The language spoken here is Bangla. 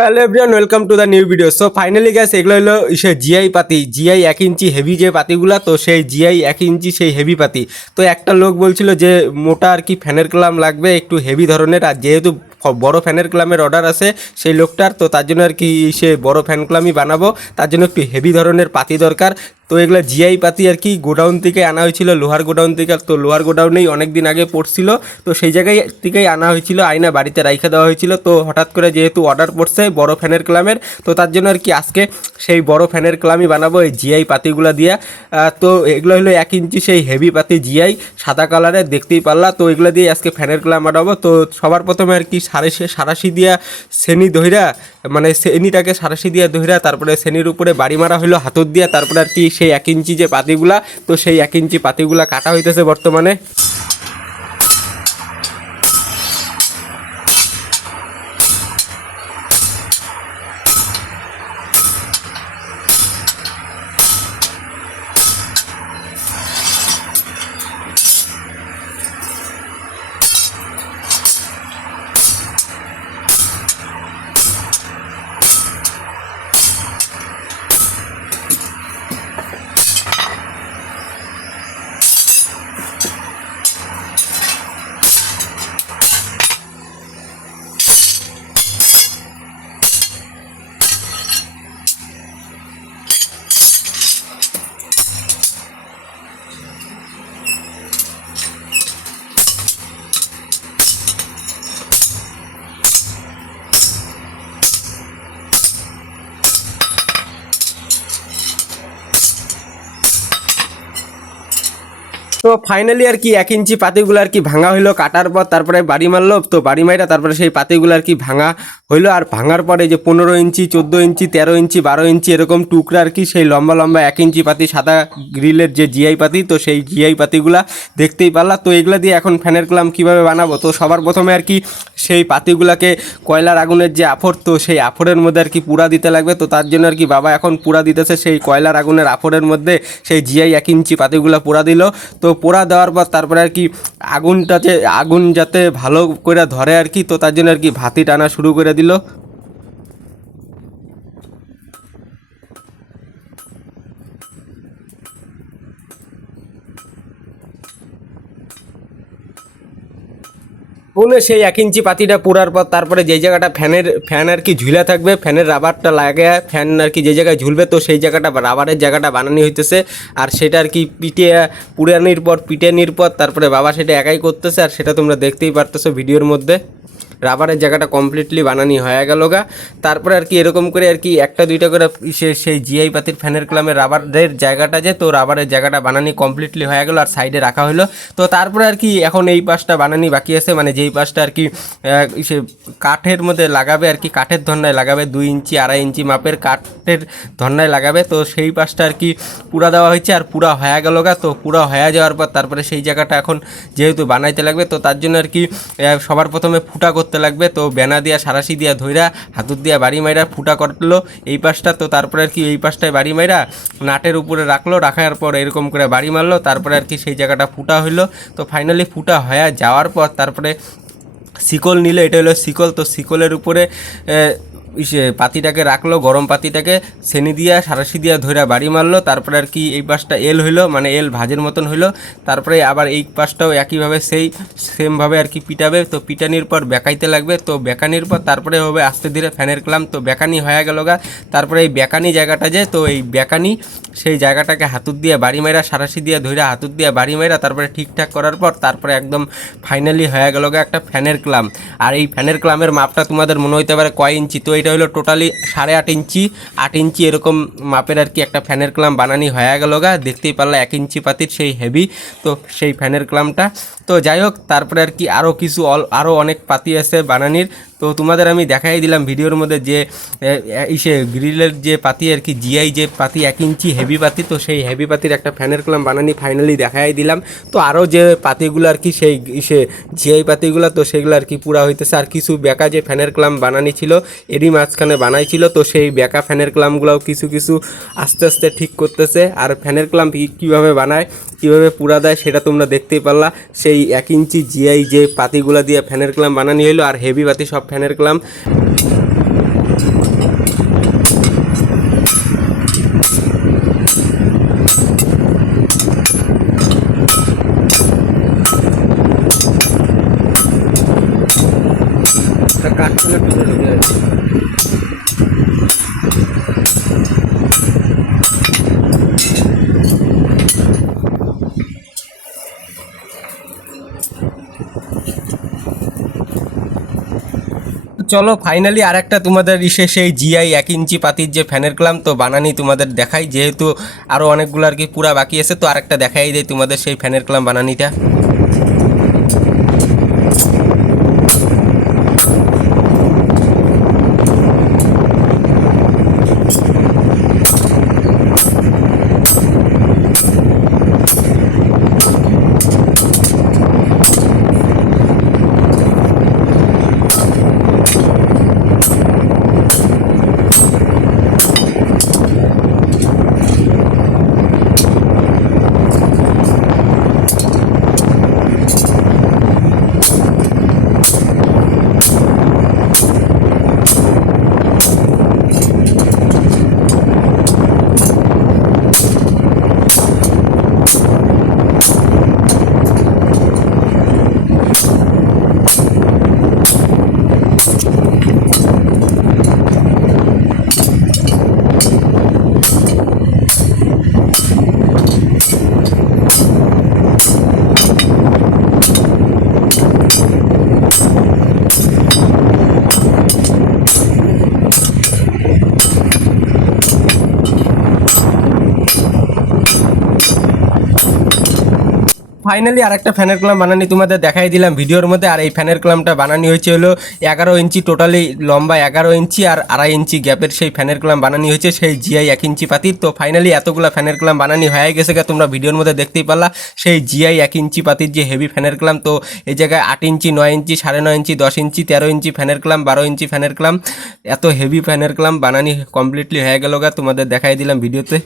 Hello everyone, welcome to the new video. So finally gas এগুলো হলো সে জিআই পাতি, জিআই 1 ইঞ্চি হেভি যে পাতিগুলা, তো সেই জিআই 1 ইঞ্চি সেই হেভি পাতি। তো একটা লোক বলছিল যে মোটা আর কি ফ্যানের ক্লাম লাগবে একটু হেভি ধরনের, আর যেহেতু বড় ফ্যানের ক্লামের অর্ডার আছে সেই লোকটার, তো তার জন্য আর কি সে বড় ফ্যান ক্লামই বানাবো, তার জন্য একটু হেভি ধরনের পাতি দরকার। তো এগুলো জিআই পাতি আর কি গোডাউন থেকে আনা হয়েছিল, লোহার গোডাউন থেকে। তো লোহার গোডাউনেই অনেক দিন আগে পড়ছিল, তো সেই জায়গায় থেকেই আনা হয়েছিল, আয়না বাড়িতে রাইখা দেওয়া হয়েছিল। তো হঠাৎ করে যেহেতু অর্ডার পড়ছে বড় ফ্যানের ক্লামের, তো তার জন্য আর কি আজকে সেই বড় ফ্যানের ক্লামই বানাবো এই জিআই পাতিগুলো দিয়া। তো এগুলো হলো 1 ইঞ্চি সেই হেভি পাতি জিআই, সাদা কালারের, দেখতেই পারলা। তো এগুলো দিয়ে আজকে ফ্যানের ক্লাম বানাবো। তো সবার প্রথমে আর কি সারাশি দিয়া সেনি ধইরা, মানে সেনিটাকে সারাশি দিয়া ধইরা, তারপরে সেনির উপরে বাড়ি মারা হইলো হাতর দিয়া, তারপরে আর কি সেই 1 ইঞ্চি যে পাতিগুলা, তো সেই 1 ইঞ্চি পাতিগুলা কাটা হইতেছে বর্তমানে। তো ফাইনালি আর কি 1 ইঞ্চি পাতিগুলো আর কি ভাঙা হইলো কাটার পর, তারপরে বাড়ি মারলো। তো বাড়ি মাইরা তারপরে সেই পাতিগুলো আর কি ভাঙা হইলো, আর ভাঙার পরে যে 15 ইঞ্চি, 14 ইঞ্চি, 13 ইঞ্চি, 12 ইঞ্চি এরকম টুকরা আর কি সেই লম্বা লম্বা 1 ইঞ্চি পাতি, সাদা গ্রিলের যে জিআই পাতি, তো সেই জিআই পাতিগুলা দেখতেই পারলা। তো এগুলো দিয়ে এখন ফ্যানের ক্লাম কীভাবে বানাবো, তো সবার প্রথমে আর কি সেই পাতিগুলাকে কয়লার আগুনের যে আফর, তো সেই আফরের মধ্যে আর কি পুরা দিতে লাগবে। তো তার জন্য আর কি বাবা এখন পুরা দিতেছে সেই কয়লার আগুনের আফরের মধ্যে সেই জিআই 1 ইঞ্চি পাতিগুলা পুরা দিল। তো পোড়া দেওয়ার পর তারপরে আর কি আগুন যাতে ভালো করে ধরে আর কি, তো তার জন্য আর কি ভাতি টানা শুরু করে দিল। পুনে সেই 1 ইঞ্চি পাতিটা পুরার পর তারপরে যেই জায়গাটা ফ্যান আর কি ঝুলে থাকবে, ফ্যানের রাবারটা লাগে, ফ্যান আর কি যে জায়গায় ঝুলবে, তো সেই জায়গাটা রাবারের জায়গাটা বানানো হইতেছে। আর সেটা আর কি পিটানির পর তারপরে বাবা সেটা একাই করতেছে, আর সেটা তোমরা দেখতেই পারতেছো ভিডিওর মধ্যে। রাবারের জায়গাটা কমপ্লিটলি বানানি হয়ে গেল গা। তারপরে আর কি এরকম করে আর কি একটা দুইটা করে সেই জিআই পাতির ফ্যানের ক্লামের রাবারের জায়গাটা যে, তো রাবারের জায়গাটা বানানি কমপ্লিটলি হয়ে গেল, আর সাইডে রাখা হলো। তো তারপরে আর কি এখন এই পাশটা বানানি বাকি আছে, মানে যেই পাশটা আর কি সে কাঠের মধ্যে লাগাবে আর কি, কাঠের ধন্যায় লাগাবে, 2 ইঞ্চি 2.5 ইঞ্চি মাপের কাঠের ধন্যায় লাগাবে। তো সেই পাশটা আর কি পুরা দেওয়া হয়েছে, আর পুরা হয়ে গেল গা। তো পুরা হয়ে যাওয়ার পর তারপরে সেই জায়গাটা এখন যেহেতু বানাইতে লাগবে, তো তার জন্য আর কি সবার প্রথমে ফুটা করতে লাগবে। তো বেনা দিয়া সারাশি দিয়া ধইরা হাতুর দিয়া বাড়ি মাইরা ফুটা করলো এই পাশটা। তো তারপরে আর কি এই পাশটায় বাড়ি মাইরা নাটের উপরে রাখলো, রাখার পর এরকম করে বাড়ি মারলো, তারপরে আর কি সেই জায়গাটা ফুটা হইলো। তো ফাইনালি ফুটা হয়ে যাওয়ার পর তারপরে শিকল নিলে, এটা হলো শিকল। তো শিকলের উপরে পাতিটাকে রাখলো, গরম পাতিটাকে সেনি দিয়া সারাশি দিয়া ধইরা বাড়ি মারলো। তারপরে আর কি এই পাশটা এল হইলো, মানে এল ভাজের মতন হইলো। তারপরে আবার এই পাশটাও একইভাবে সেমভাবে আর কি পিটাবে। তো পিটানির পর বেকাইতে লাগবে। তো বেকানির পর তারপরে হবে আস্তে ধীরে ফ্যানের ক্লাম। তো বেকানি হয়ে গেল গা। তারপরে এই বেকানি জায়গাটা যে, তো এই বেকানি সেই জায়গাটাকে হাতুর দিয়ে বাড়ি মাইরা সারাশি দিয়ে ধইরা হাতুর দিয়ে বাড়ি মাইরা তারপরে ঠিকঠাক করার পর তারপরে একদম ফাইনালি হয়ে গেল গা একটা ফ্যানের ক্লাম। আর এই ফ্যানের ক্লামের মাপটা তোমাদের মনে হইতে পারে কয় ইঞ্চি, তো এটা হলো টোটালি 8.5 ইঞ্চি 8 ইঞ্চি এরকম মাপের আর কি একটা ফ্যানের ক্লাম বানানি হয়ে গেল গা। দেখতেই পারলা 1 ইঞ্চি পাতির সেই হেভি, তো সেই ফ্যানের ক্লামটা। তো যাই হোক, তারপরে আর কি আরও অনেক পাতি আছে বানানির। তো তোমাদের আমি দেখাই দিলাম ভিডিওর মধ্যে যে ইসে গ্রিলের যে পাতি আর কি, জিআই যে পাতি 1 ইঞ্চি হেভি পাতি, তো সেই হেভি পাতির একটা ফ্যানের ক্লাম বানানি ফাইনালি দেখাই দিলাম। তো আরও যে পাতিগুলো আর কি সেই ইসে জিআই পাতিগুলো, তো সেগুলো আর কি পুরা হইতেছে। আর কিছু বেকা যে ফ্যানের ক্লাম বানানি ছিল এরই মাঝখানে বানাইছিল, তো সেই বেকা ফ্যানের ক্লামগুলোও কিছু কিছু আস্তে আস্তে ঠিক করতেছে। আর ফ্যানের ক্লাম কীভাবে বানায়, কীভাবে পুরা দেয় সেটা তোমরা দেখতেই পারলা। সেই 1 ইঞ্চি জিআই যে পাতিগুলো দিয়ে ফ্যানের ক্লাম বানানি হইলো, আর হেভি পাতি সব ফ্যানের ক্লাম। চলো ফাইনালি আর একটা তোমাদের সেই জিআই 1 ইঞ্চি পাতির যে ফ্যানের ক্লাম তো বানানি তোমাদের দেখাই, যেহেতু আরও অনেকগুলো আর কি পুরা বাকি আছে, তো আরেকটা দেখাই দেয় তোমাদের সেই ফ্যানের ক্লাম বানানিটা। ফাইনালি আরেকটা ফ্যানের ক্লাম বানানি তোমাদের দেখাই দিলাম ভিডিওর মধ্যে। আর এই ফ্যানের ক্লামটা বানানি হয়েছে হলো 11 ইঞ্চি, টোটালি লম্বা 11 ইঞ্চি আর 2.5 ইঞ্চি গ্যাপের সেই ফ্যানের ক্লাম বানানি হয়েছে সেই জিআই 1 ইঞ্চি পাতির। তো ফাইনালি এতগুলো ফ্যানের ক্লাম বানানি হয়ে গেছে, তোমরা ভিডিওর মধ্যে দেখতেই পারলা সেই জিআই 1 ইঞ্চি পাতির যে হেভি ফ্যানের ক্লাম। তো এই জায়গায় 8 ইঞ্চি, 9 ইঞ্চি, 9.5 ইঞ্চি, 10 ইঞ্চি, 13 ইঞ্চি ফ্যানের ক্লাম, 12 ইঞ্চি ফ্যানের ক্লাম, এত হেভি ফ্যানের ক্লাম বানানি কমপ্লিটলি হয়ে গেল তোমাদের দেখাই দিলাম ভিডিওতে।